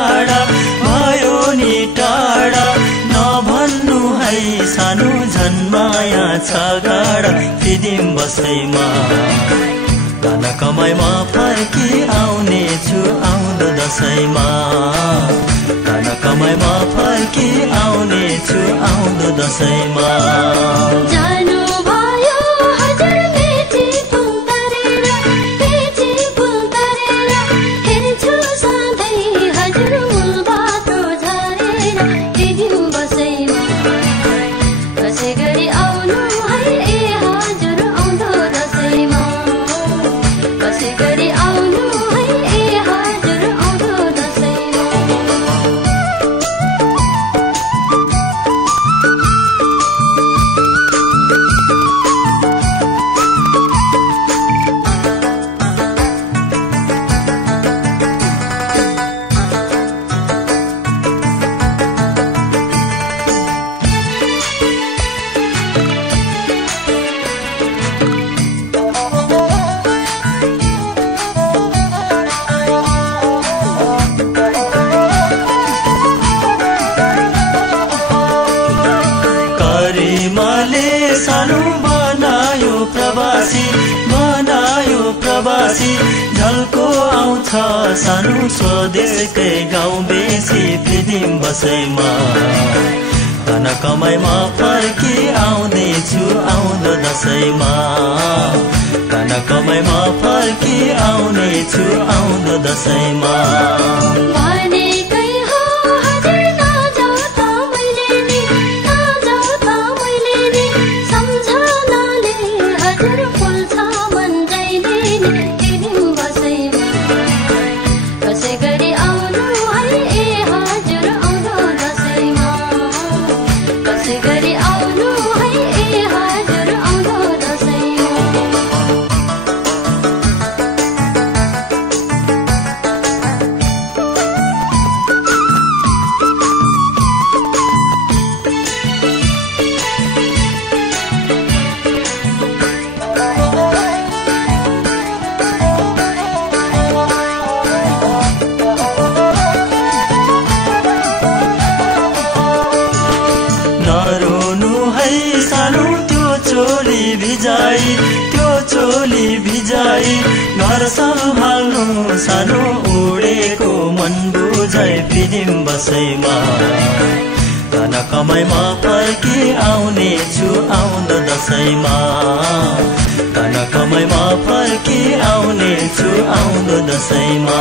टाढा भयो नि टाढा नभन्नु है सानो झन्माया छ गाडा फिदिम बसैमा धन कमाइमा फर्की आउने छु आउँदो दशैंमा धन कमाइमा फर्की आउने छु आउँदो दशैंमा सानो बनायो प्रवासी झल्को आउँछ सानो स्वदेशकै गाउँ बेसी फिदिम बसैमा धन कमाइमा फर्की आउने छु आउँदो दशैंमा धन कमाइमा फर्की आउने छु आउँदो दशैंमा सानो त्यो चोली भिजाई घर सम्हाल्नु सानो उडेको मन बुझाइ फिदिम बसैमा धन कमाइमा फर्की आउने छु आउँदो दशैंमा धन कमाइमा फर्की आउने छु आउँदो दशैंमा